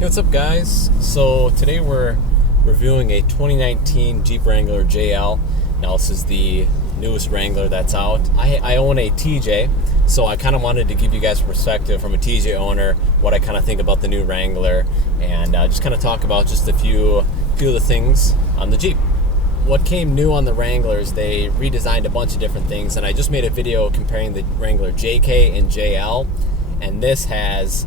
Hey, what's up, guys? So today we're reviewing a 2019 Jeep Wrangler JL. Now this is the newest Wrangler that's out. I own a TJ, so I kind of wanted to give you guys a perspective from a TJ owner, what I kind of think about the new Wrangler, and just kind of talk about just a few of the things on the Jeep. What came new on the Wrangler is they redesigned a bunch of different things, and I just made a video comparing the Wrangler JK and JL, and this has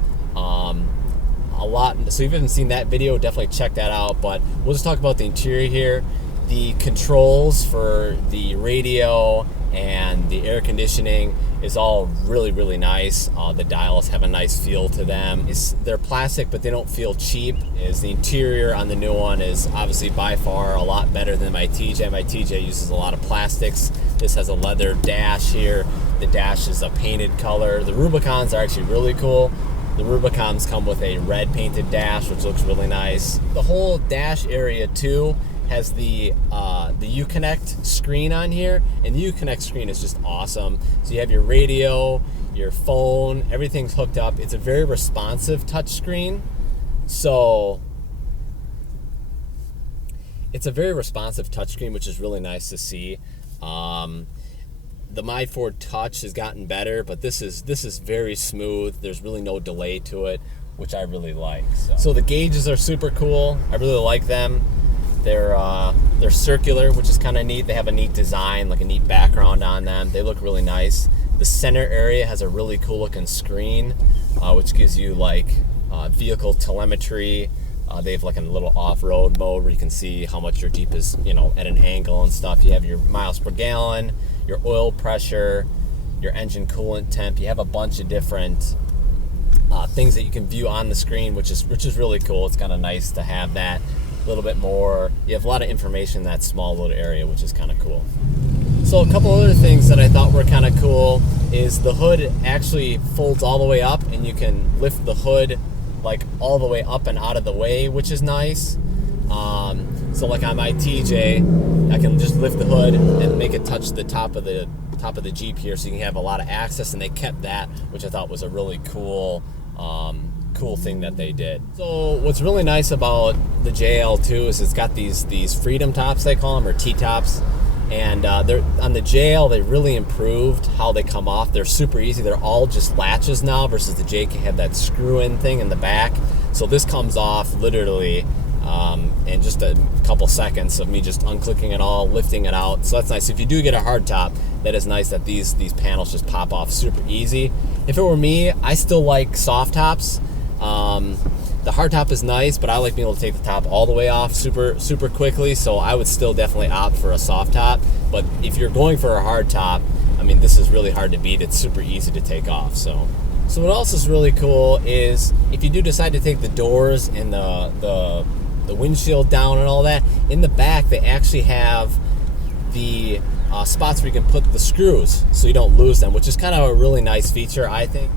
a lot. So if you haven't seen that video, definitely check that out. But we'll just talk about the interior here. The controls for the radio and the air conditioning is all really nice. The dials have a nice feel to them. They're plastic, but they don't feel cheap. The interior on the new one is obviously by far a lot better than my TJ. My TJ uses a lot of plastics. This has a leather dash here. The dash is a painted color. The Rubicons are actually really cool. The Rubicons come with a red painted dash, which looks really nice. The whole dash area too has the Uconnect screen on here, and the Uconnect screen is just awesome. So you have your radio, your phone, everything's hooked up. It's a very responsive touch screen. So it's a very responsive touchscreen, which is really nice to see. The My Ford Touch has gotten better, but this is very smooth. There's really no delay to it, which I really like. So the gauges are super cool. I really like them. They're circular, which is kind of neat. They have a neat design, like a neat background on them. They look really nice. The center area has a really cool looking screen, which gives you like vehicle telemetry. They have like a little off-road mode where you can see how much your Jeep is, at an angle and stuff. You have your miles per gallon, your oil pressure, your engine coolant temp. You have a bunch of different things that you can view on the screen, which is really cool. It's kind of nice to have that a little bit more. You have a lot of information in that small little area, which is kind of cool. So a couple other things that I thought were kind of cool is the hood actually folds all the way up, and you can lift the hood like all the way up and out of the way, which is nice. So like on my TJ, I can just lift the hood and make it touch the top of the Jeep here, so you can have a lot of access. And they kept that, which I thought was a really cool thing that they did. So what's really nice about the JL too is it's got these freedom tops, they call them, or T-tops. And they're on the JL, they really improved how they come off. They're super easy. They're all just latches now, versus the JK had that screw-in thing in the back. So this comes off literally in just a couple seconds of me just unclicking it all, lifting it out. So that's nice. If you do get a hard top, that is nice that these panels just pop off super easy. If it were me, I still like soft tops. The hard top is nice, but I like being able to take the top all the way off super quickly, so I would still definitely opt for a soft top. But if you're going for a hard top, I mean, this is really hard to beat. It's super easy to take off. So what else is really cool is if you do decide to take the doors and the windshield down and all that, in the back they actually have the spots where you can put the screws so you don't lose them, which is kind of a really nice feature, I think.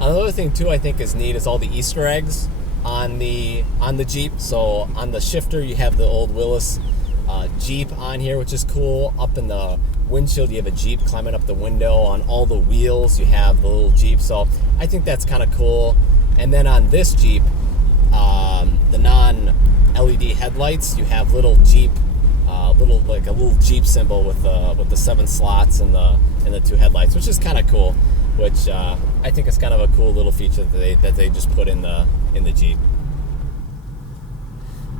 Another thing too I think is neat is all the Easter eggs on the Jeep. So on the shifter you have the old Willis Jeep on here, which is cool. Up in the windshield you have a Jeep climbing up the window. On all the wheels you have the little Jeep, so I think that's kind of cool. And then on this Jeep, the non-LED headlights, you have little Jeep, a little Jeep symbol with the 7 slots and the 2 headlights, which is kind of cool. Which I think is kind of a cool little feature that they just put in the Jeep.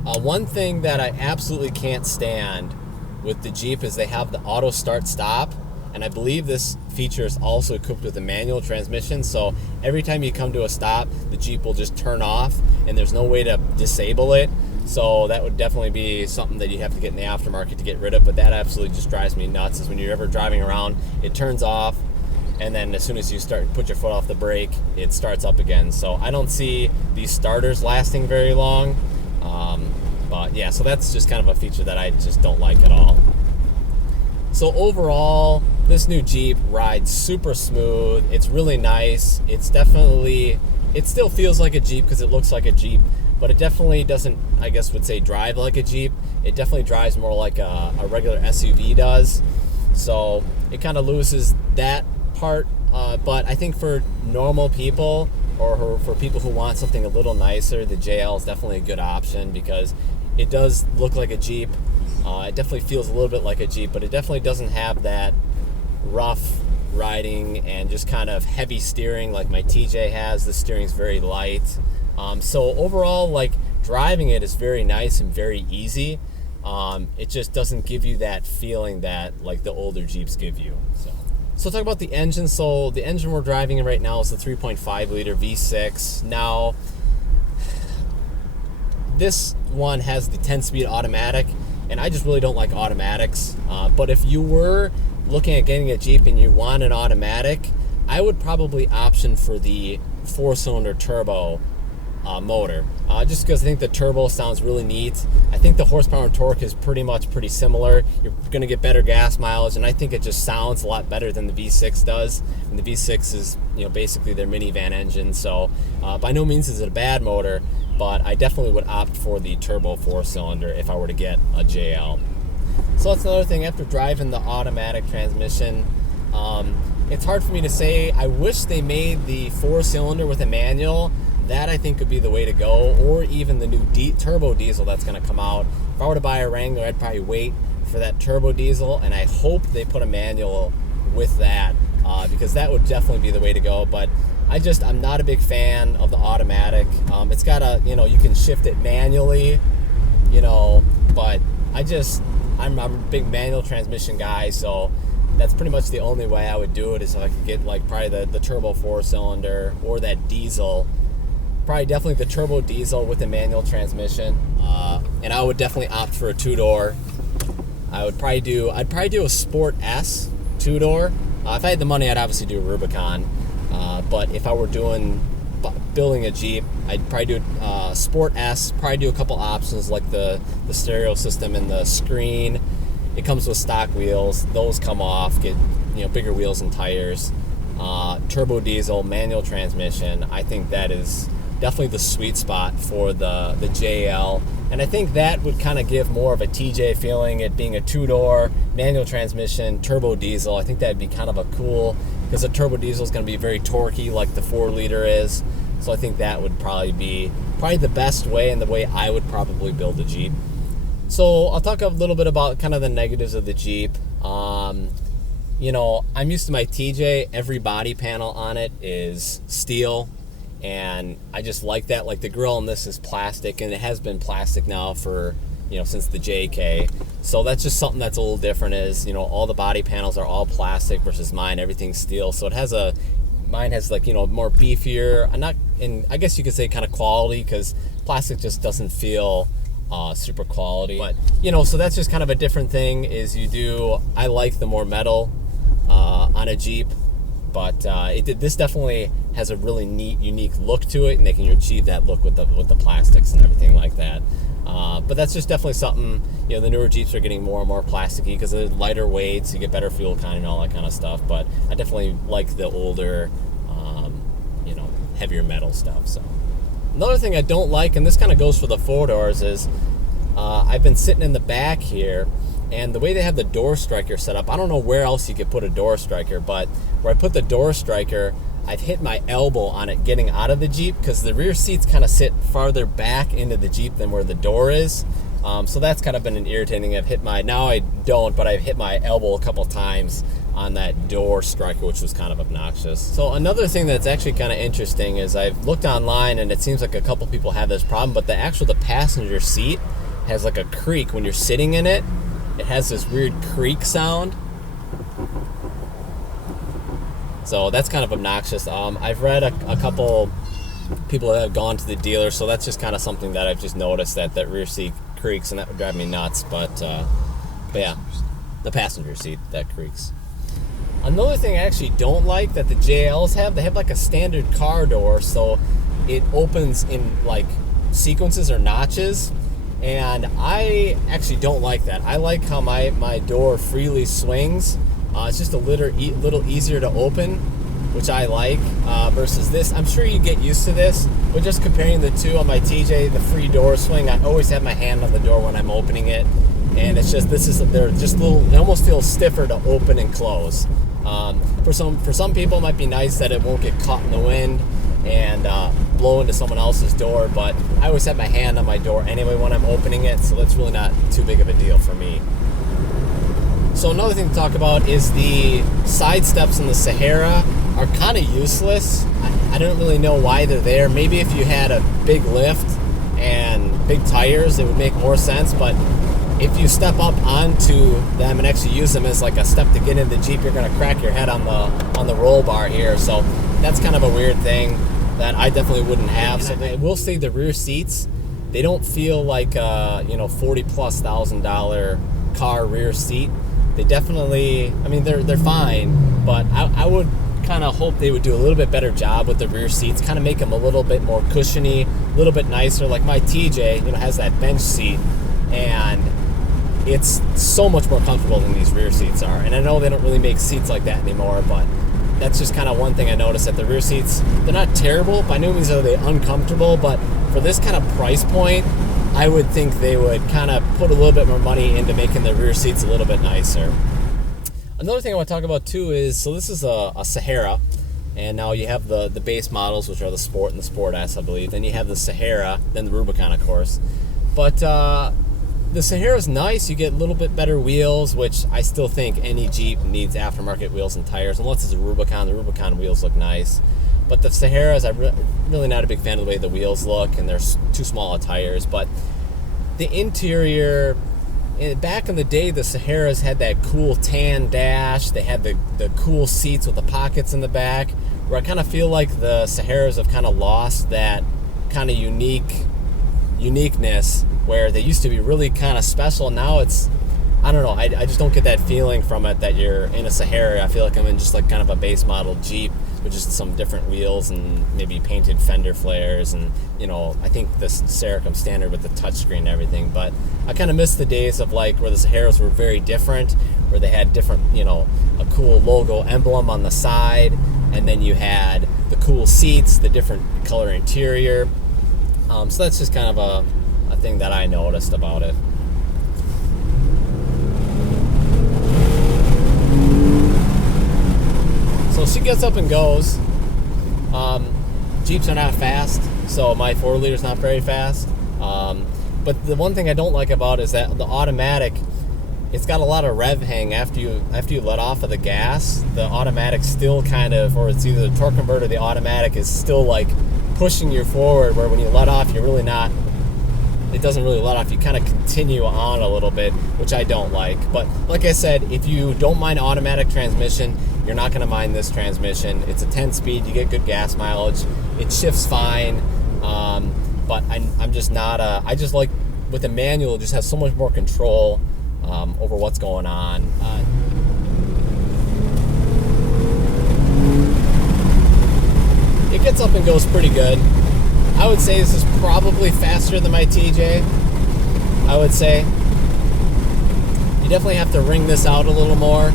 One thing that I absolutely can't stand with the Jeep is they have the auto start stop, and I believe this feature is also equipped with a manual transmission. So every time you come to a stop, the Jeep will just turn off, and there's no way to disable it. So that would definitely be something that you have to get in the aftermarket to get rid of. But that absolutely just drives me nuts. Is when you're ever driving around, it turns off, and then as soon as you put your foot off the brake, it starts up again. So I don't see these starters lasting very long. But yeah, so that's just kind of a feature that I just don't like at all. So overall, this new Jeep rides super smooth. It's really nice. It still feels like a Jeep because it looks like a Jeep, but it definitely doesn't, I guess would say, drive like a Jeep. It definitely drives more like a regular SUV does. So it kind of loses that part, but I think for normal people or for people who want something a little nicer, the JL is definitely a good option because it does look like a Jeep. It definitely feels a little bit like a Jeep, but it definitely doesn't have that rough riding and just kind of heavy steering like my TJ has. The steering's very light. So overall, like, driving it is very nice and very easy. It just doesn't give you that feeling that like the older Jeeps give you. So talk about the engine. So the engine we're driving in right now is the 3.5 liter V6. Now, this one has the 10-speed automatic, and I just really don't like automatics. But if you were looking at getting a Jeep and you want an automatic, I would probably option for the 4-cylinder turbo motor, just because I think the turbo sounds really neat. I think the horsepower and torque is pretty similar. You're going to get better gas mileage, and I think it just sounds a lot better than the V6 does. And the V6 is, basically their minivan engine. So by no means is it a bad motor, but I definitely would opt for the turbo 4-cylinder if I were to get a JL. So that's another thing. After driving the automatic transmission, it's hard for me to say. I wish they made the 4-cylinder with a manual. That I think would be the way to go, or even the new turbo diesel that's going to come out. If I were to buy a Wrangler, I'd probably wait for that turbo diesel, and I hope they put a manual with that, because that would definitely be the way to go. But I'm not a big fan of the automatic. It's got you can shift it manually, but I'm a big manual transmission guy, so that's pretty much the only way I would do it, is if I could get like probably the turbo 4-cylinder or that diesel. Probably definitely the turbo diesel with a manual transmission, and I would definitely opt for a 2-door. I'd probably do a Sport S 2-door. If I had the money, I'd obviously do a Rubicon, but if I were building a Jeep, I'd probably do Sport S. Probably do a couple options like the stereo system and the screen. It comes with stock wheels; those come off. Get bigger wheels and tires. Turbo diesel, manual transmission. I think that is definitely the sweet spot for the JL, and I think that would kind of give more of a TJ feeling, it being a 2-door manual transmission turbo diesel. I think that'd be kind of a cool, because the turbo diesel is going to be very torquey like the 4-liter is. So I think that would probably be the best way, and the way I would probably build a Jeep. So I'll talk a little bit about kind of the negatives of the Jeep. I'm used to my TJ. Every body panel on it is steel, and I just like that. Like, the grill on this is plastic, and it has been plastic now for since the JK. So that's just something that's a little different, is all the body panels are all plastic versus mine, everything's steel. So mine has like more beefier, and I guess you could say kind of quality, because plastic just doesn't feel super quality. But so that's just kind of a different thing. I like the more metal on a Jeep, but this definitely has a really neat, unique look to it, and they can achieve that look with the plastics and everything like that. But that's just definitely something. The newer Jeeps are getting more and more plasticky because they're lighter weight, so you get better fuel economy and all that kind of stuff. But I definitely like the older, heavier metal stuff. So another thing I don't like, and this kind of goes for the 4-doors, is I've been sitting in the back here, and the way they have the door striker set up, I don't know where else you could put a door striker, but where I put the door striker, I've hit my elbow on it getting out of the Jeep, because the rear seats kind of sit farther back into the Jeep than where the door is. So that's kind of been an irritating. Now I don't, but I've hit my elbow a couple times on that door striker, which was kind of obnoxious. So another thing that's actually kind of interesting is I've looked online, and it seems like a couple people have this problem, but the passenger seat has like a creak when you're sitting in it. It has this weird creak sound. So that's kind of obnoxious. I've read a couple people that have gone to the dealer, so that's just kind of something that I've just noticed, that rear seat creaks, and that would drive me nuts. But yeah, the passenger seat that creaks. Another thing I actually don't like that the JLs have, they have like a standard car door, so it opens in like sequences or notches, and I actually don't like that. I like how my door freely swings. It's just a little easier to open, which I like, versus this. I'm sure you get used to this, but just comparing the two on my TJ, the free door swing, I always have my hand on the door when I'm opening it, and it's just, they're just little, it almost feels stiffer to open and close. For some people it might be nice that it won't get caught in the wind, and blow into someone else's door, but I always have my hand on my door anyway when I'm opening it, so that's really not too big of a deal for me. So another thing to talk about is the side steps in the Sahara are kind of useless. I don't really know why they're there. Maybe if you had a big lift and big tires, it would make more sense, but if you step up onto them and actually use them as like a step to get into the Jeep, you're going to crack your head on the roll bar here. So that's kind of a weird thing that I definitely wouldn't have. So I will say the rear seats, they don't feel like $40,000+ car rear seat. They definitely, I mean, they're fine, but I would kind of hope they would do a little bit better job with the rear seats, kind of make them a little bit more cushiony, a little bit nicer. Like my TJ, has that bench seat, and it's so much more comfortable than these rear seats are. And I know they don't really make seats like that anymore, but that's just kind of one thing I noticed, that the rear seats, they're not terrible. By no means are they uncomfortable, but for this kind of price point, I would think they would kind of put a little bit more money into making the rear seats a little bit nicer. Another thing I want to talk about too is, so this is a Sahara, and now you have the base models, which are the Sport and the Sport S, I believe. Then you have the Sahara, then the Rubicon, of course. But the Sahara's nice. You get a little bit better wheels, which I still think any Jeep needs aftermarket wheels and tires, unless it's a Rubicon. The Rubicon wheels look nice. But the Saharas, I'm really not a big fan of the way the wheels look, and they're too small of tires. But the interior, back in the day, the Saharas had that cool tan dash. They had the cool seats with the pockets in the back, where I kind of feel like the Saharas have kind of lost that kind of uniqueness, where they used to be really kind of special. Now it's, I don't know, I just don't get that feeling from it that you're in a Sahara. I feel like I'm in just like kind of a base model Jeep with just some different wheels and maybe painted fender flares, and I think the Sahara comes standard with the touchscreen and everything. But I kind of miss the days of like where the Saharas were very different, where they had different, a cool logo emblem on the side, and then you had the cool seats, the different color interior. So that's just kind of a thing that I noticed about it. So she gets up and goes. Jeeps are not fast, so my 4-liter's not very fast. But the one thing I don't like about it is that the automatic, it's got a lot of rev hang after you let off of the gas. The automatic still kind of, or it's either the torque converter or the automatic is still like pushing you forward, where when you let off, you're really not, it doesn't really let off. You kind of continue on a little bit, which I don't like. But like I said, if you don't mind automatic transmission, you're not going to mind this transmission. It's a 10-speed. You get good gas mileage. It shifts fine. But I'm just not I just like, with the manual, it just has so much more control over what's going on. It gets up and goes pretty good. I would say this is probably faster than my TJ. I would say. You definitely have to wring this out a little more.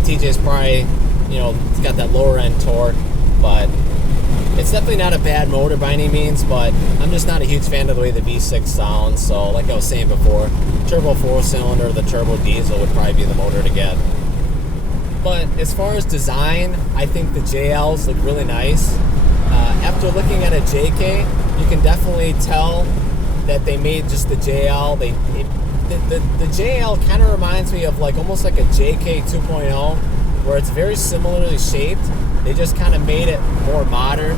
TJ's probably, it's got that lower end torque, but it's definitely not a bad motor by any means, but I'm just not a huge fan of the way the V6 sounds. So like I was saying before, turbo 4-cylinder, the turbo diesel would probably be the motor to get. But as far as design, I think the JLs look really nice. After looking at a JK, you can definitely tell that they made just the JL. The JL kind of reminds me of like almost like a JK 2.0, where it's very similarly shaped. They just kind of made it more modern,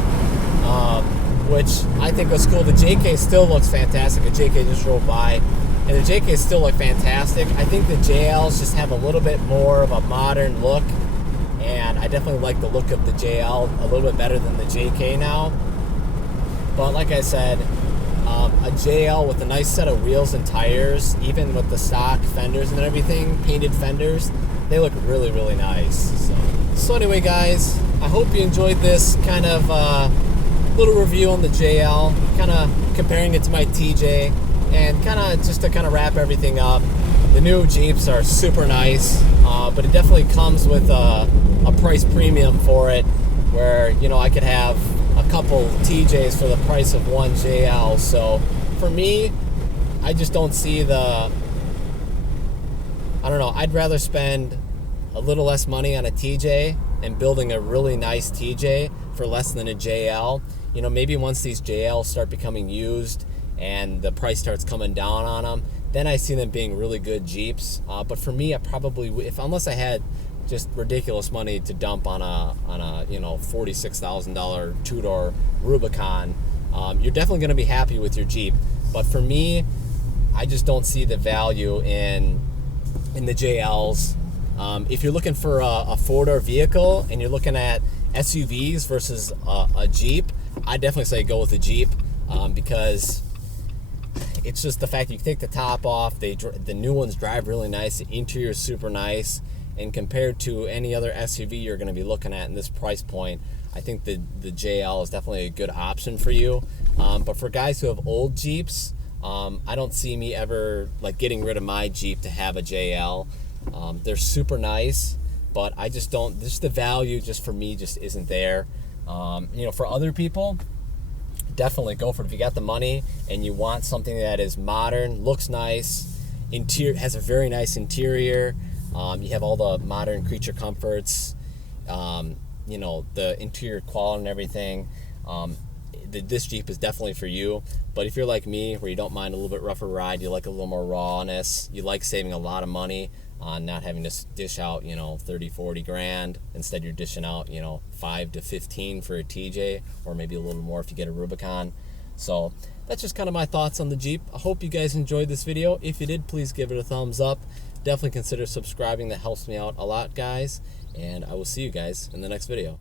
which I think was cool. The JK still looks fantastic. The JK just drove by, and the JK still look fantastic. I think the JLs just have a little bit more of a modern look, and I definitely like the look of the JL a little bit better than the JK now. But like I said, a JL with a nice set of wheels and tires, even with the stock fenders and everything, painted fenders, they look really, really nice. So anyway, guys, I hope you enjoyed this kind of little review on the JL, kind of comparing it to my TJ, and kind of just to kind of wrap everything up. The new Jeeps are super nice, but it definitely comes with a price premium for it, where I could have a couple TJs for the price of one JL. So for me, I just don't see I don't know, I'd rather spend a little less money on a TJ and building a really nice TJ for less than a JL. You know, maybe once these JLs start becoming used and the price starts coming down on them, then I see them being really good Jeeps. But for me, I probably, unless I had just ridiculous money to dump on a you know, $46,000 two-door Rubicon, you're definitely going to be happy with your Jeep. But for me, I just don't see the value in the JLs. If you're looking for a four-door vehicle and you're looking at SUVs versus a Jeep, I definitely say go with a Jeep, because it's just the fact that you take the top off, the new ones drive really nice, the interior is super nice, and compared to any other SUV you're going to be looking at in this price point, I think the JL is definitely a good option for you. But for guys who have old Jeeps, I don't see me ever like getting rid of my Jeep to have a JL. They're super nice, but I just don't, the value just for me just isn't there. You know, for other people, definitely go for it. If you got the money and you want something that is modern, looks nice, has a very nice interior, you have all the modern creature comforts, you know, the interior quality and everything, this Jeep is definitely for you. But if you're like me, where you don't mind a little bit rougher ride, you like a little more rawness, you like saving a lot of money on not having to dish out, you know, 30-40 grand. Instead you're dishing out, you know, 5 to 15 for a TJ, or maybe a little more if you get a Rubicon. So that's just kind of my thoughts on the Jeep. I hope you guys enjoyed this video. If you did, please give it a thumbs up. Definitely consider subscribing. That helps me out a lot, guys. And I will see you guys in the next video.